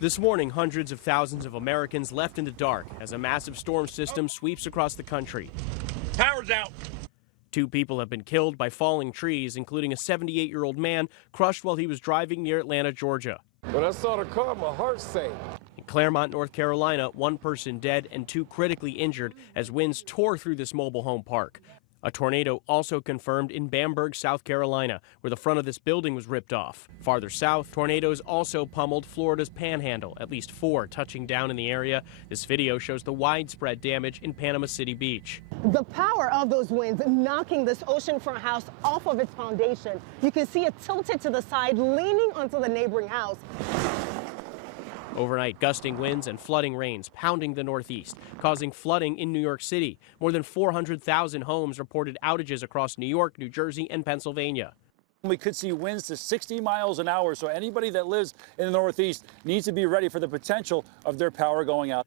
This morning, hundreds of thousands of Americans left in the dark as a massive storm system sweeps across the country. Power's out. 2 people have been killed by falling trees, including a 78-year-old man crushed while he was driving near Atlanta, Georgia. When I saw the car, my heart sank. In Claremont, North Carolina, 1 person dead and 2 critically injured as winds tore through this mobile home park. A tornado also confirmed in Bamberg, South Carolina, where the front of this building was ripped off. Farther south, tornadoes also pummeled Florida's panhandle, at least 4 touching down in the area. This video shows the widespread damage in Panama City Beach. The power of those winds knocking this oceanfront house off of its foundation. You can see it tilted to the side, leaning onto the neighboring house. Overnight, gusting winds and flooding rains pounding the Northeast, causing flooding in New York City. More than 400,000 homes reported outages across New York, New Jersey, and Pennsylvania. We could see winds to 60 miles an hour, so anybody that lives in the Northeast needs to be ready for the potential of their power going out.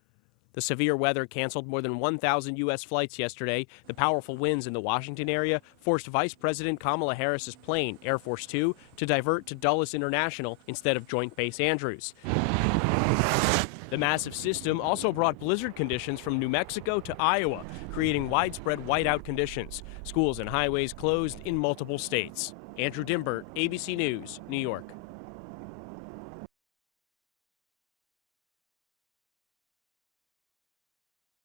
The severe weather canceled more than 1,000 U.S. flights yesterday. The powerful winds in the Washington area forced Vice President Kamala Harris's plane, Air Force 2, to divert to Dulles International instead of Joint Base Andrews. The massive system also brought blizzard conditions from New Mexico to Iowa, creating widespread whiteout conditions. Schools and highways closed in multiple states. Andrew Dimbert, ABC News, New York.